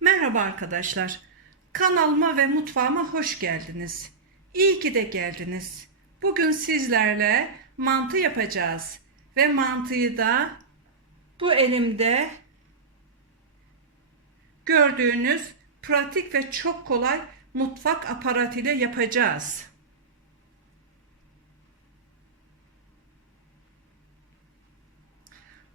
Merhaba arkadaşlar. Kanalıma ve mutfağıma hoş geldiniz. İyi ki de geldiniz. Bugün sizlerle mantı yapacağız. Ve mantıyı da bu elimde gördüğünüz pratik ve çok kolay mutfak aparatıyla yapacağız.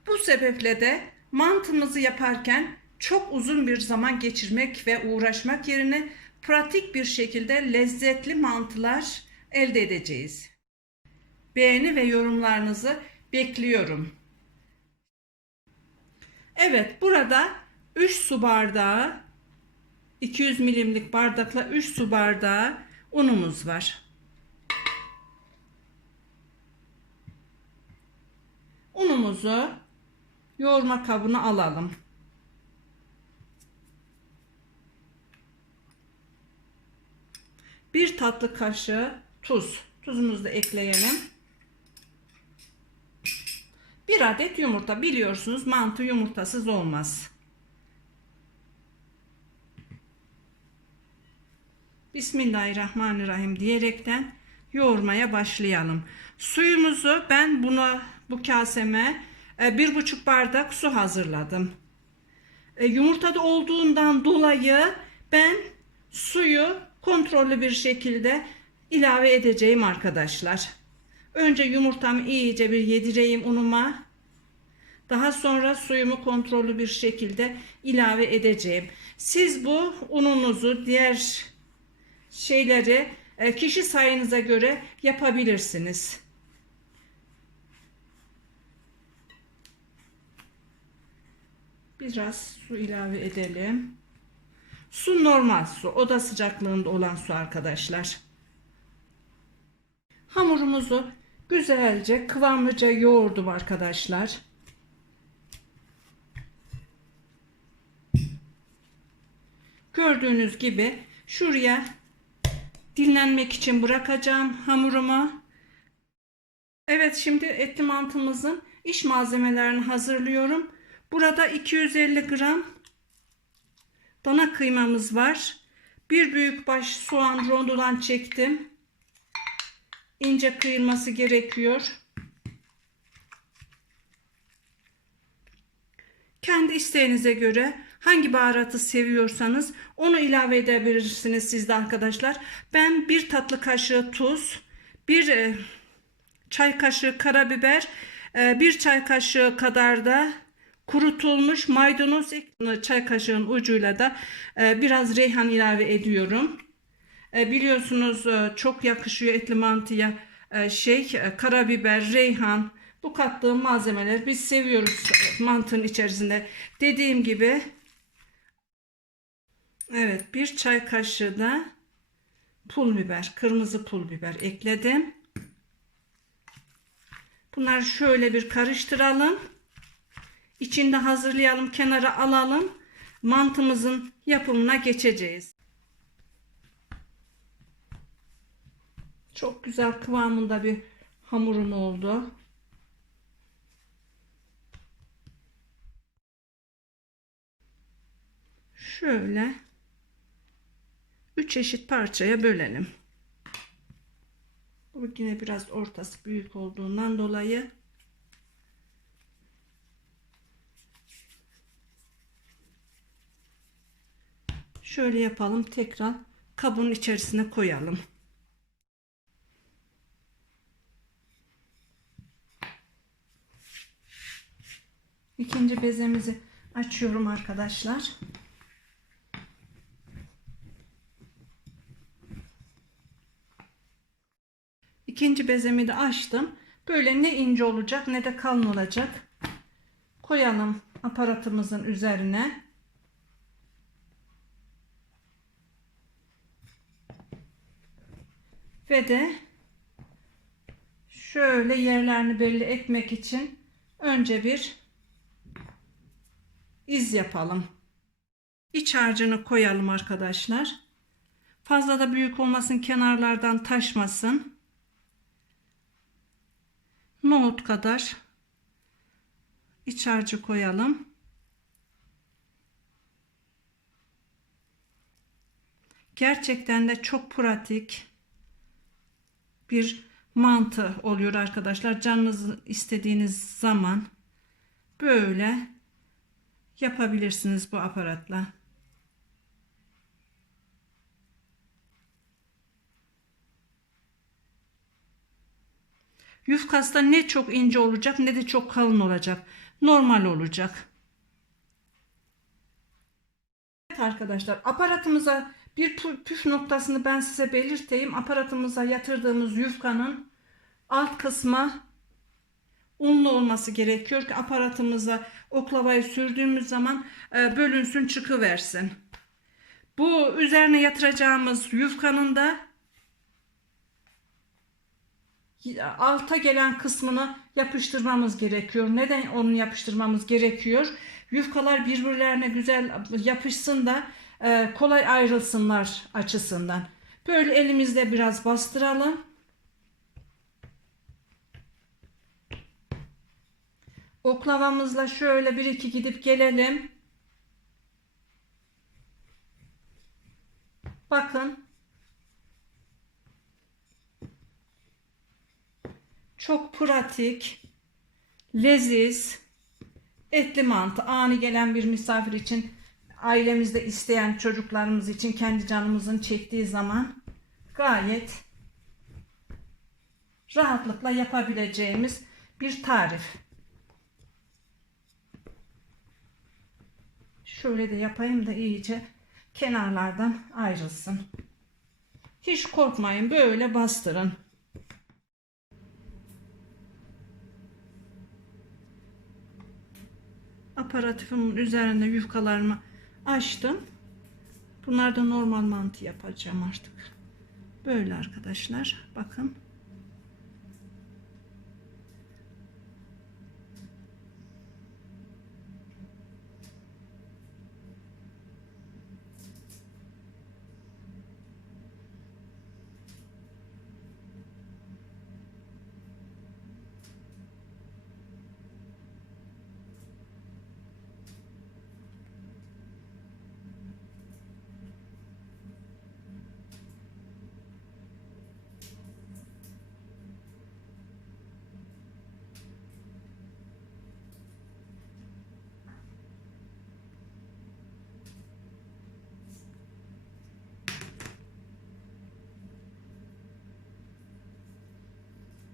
Bu sebeple de mantımızı yaparken çok uzun bir zaman geçirmek ve uğraşmak yerine pratik bir şekilde lezzetli mantılar elde edeceğiz. Beğeni ve yorumlarınızı bekliyorum. Evet, burada 3 su bardağı 200 milimlik bardakla 3 su bardağı unumuz var. Unumuzu yoğurma kabına alalım. Bir tatlı kaşığı tuz. Tuzumuzu da ekleyelim. Bir adet yumurta. Biliyorsunuz mantı yumurtasız olmaz. Bismillahirrahmanirrahim diyerekten yoğurmaya başlayalım. Suyumuzu ben buna bu kaseme e, bir buçuk bardak su hazırladım. E, Yumurtada olduğundan dolayı ben suyu kontrollü bir şekilde ilave edeceğim arkadaşlar. Önce yumurtamı iyice bir yedireyim unuma. Daha sonra suyumu kontrollü bir şekilde ilave edeceğim. Siz bu ununuzu diğer şeyleri e, kişi sayınıza göre yapabilirsiniz. Biraz su ilave edelim. Su normal su. Oda sıcaklığında olan su arkadaşlar. Hamurumuzu güzelce kıvamlıca yoğurdum arkadaşlar. Gördüğünüz gibi şuraya dinlenmek için bırakacağım hamurumu. Evet şimdi etli mantımızın iş malzemelerini hazırlıyorum. Burada 250 gram dana kıymamız var. Bir büyük baş soğan rondodan çektim. İnce kıyılması gerekiyor. Kendi isteğinize göre hangi baharatı seviyorsanız onu ilave edebilirsiniz siz de arkadaşlar. Ben bir tatlı kaşığı tuz, bir e, çay kaşığı karabiber, e, bir çay kaşığı kadar da kurutulmuş maydanoz çay kaşığın ucuyla da e, biraz reyhan ilave ediyorum. E, biliyorsunuz e, çok yakışıyor etli mantıya şey karabiber, reyhan bu kattığım malzemeler biz seviyoruz mantının içerisinde. Dediğim gibi evet bir çay kaşığı da pul biber, kırmızı pul biber ekledim. Bunları şöyle bir karıştıralım. İçinde hazırlayalım, kenara alalım. Mantımızın yapımına geçeceğiz. Çok güzel kıvamında bir hamurum oldu. Şöyle 3 eşit parçaya bölelim. Bu yine biraz ortası büyük olduğundan dolayı Şöyle yapalım tekrar kabın içerisine koyalım. İkinci bezemizi açıyorum arkadaşlar. İkinci bezemi de açtım. Böyle ne ince olacak ne de kalın olacak. Koyalım aparatımızın üzerine. Ve de şöyle yerlerini belli etmek için önce bir iz yapalım. İç harcını koyalım arkadaşlar. Fazla da büyük olmasın kenarlardan taşmasın. Nohut kadar iç harcı koyalım. Gerçekten de çok pratik bir mantı oluyor arkadaşlar. Canınız istediğiniz zaman böyle yapabilirsiniz bu aparatla. Yufkası ne çok ince olacak ne de çok kalın olacak. Normal olacak. Evet arkadaşlar aparatımıza bir pü- püf noktasını ben size belirteyim. Aparatımıza yatırdığımız yufkanın alt kısmı unlu olması gerekiyor ki aparatımıza oklavayı sürdüğümüz zaman e, bölünsün çıkıversin. Bu üzerine yatıracağımız yufkanın da alta gelen kısmını yapıştırmamız gerekiyor. Neden onu yapıştırmamız gerekiyor? Yufkalar birbirlerine güzel yapışsın da e, kolay ayrılsınlar açısından. Böyle elimizle biraz bastıralım. Oklavamızla şöyle bir iki gidip gelelim. Bakın. Çok pratik, leziz, etli mantı. Ani gelen bir misafir için, ailemizde isteyen çocuklarımız için kendi canımızın çektiği zaman gayet rahatlıkla yapabileceğimiz bir tarif. Şöyle de yapayım da iyice kenarlardan ayrılsın. Hiç korkmayın böyle bastırın. Aparatifimin üzerinde yufkalarımı açtım. Bunlar da normal mantı yapacağım artık. Böyle arkadaşlar. Bakın.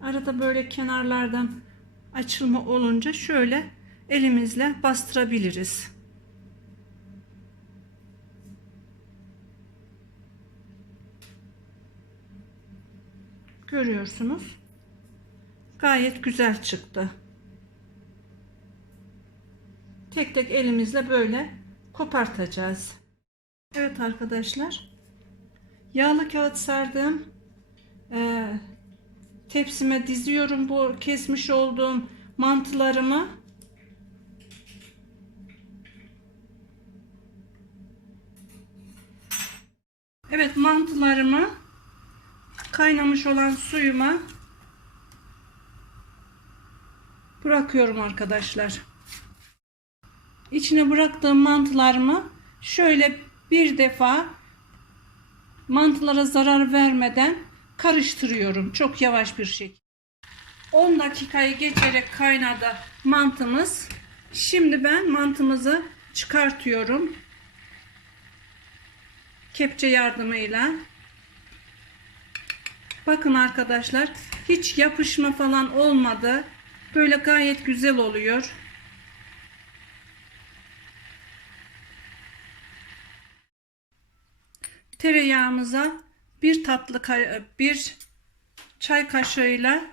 Arada böyle kenarlardan açılma olunca şöyle elimizle bastırabiliriz. Görüyorsunuz. Gayet güzel çıktı. Tek tek elimizle böyle kopartacağız. Evet arkadaşlar. Yağlı kağıt sardım. Ee, tepsime diziyorum bu kesmiş olduğum mantılarımı. Evet mantılarımı kaynamış olan suyuma bırakıyorum arkadaşlar. İçine bıraktığım mantılarımı şöyle bir defa mantılara zarar vermeden karıştırıyorum çok yavaş bir şekilde. 10 dakikayı geçerek kaynadı mantımız. Şimdi ben mantımızı çıkartıyorum. Kepçe yardımıyla. Bakın arkadaşlar hiç yapışma falan olmadı. Böyle gayet güzel oluyor. Tereyağımıza bir tatlı bir çay kaşığıyla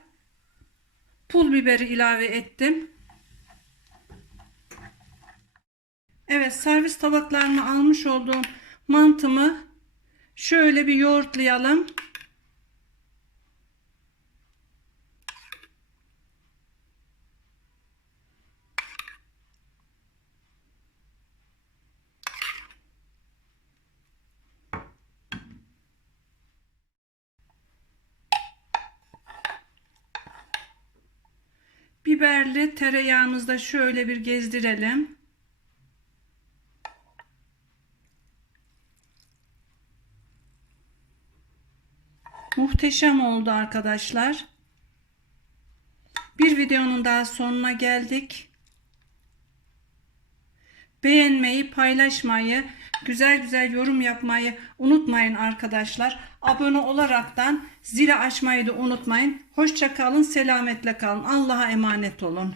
pul biberi ilave ettim. Evet servis tabaklarına almış olduğum mantımı şöyle bir yoğurtlayalım. biberli tereyağımızı da şöyle bir gezdirelim. Muhteşem oldu arkadaşlar. Bir videonun daha sonuna geldik. Beğenmeyi, paylaşmayı, güzel güzel yorum yapmayı unutmayın arkadaşlar. Abone olaraktan zili açmayı da unutmayın. Hoşça kalın, selametle kalın. Allah'a emanet olun.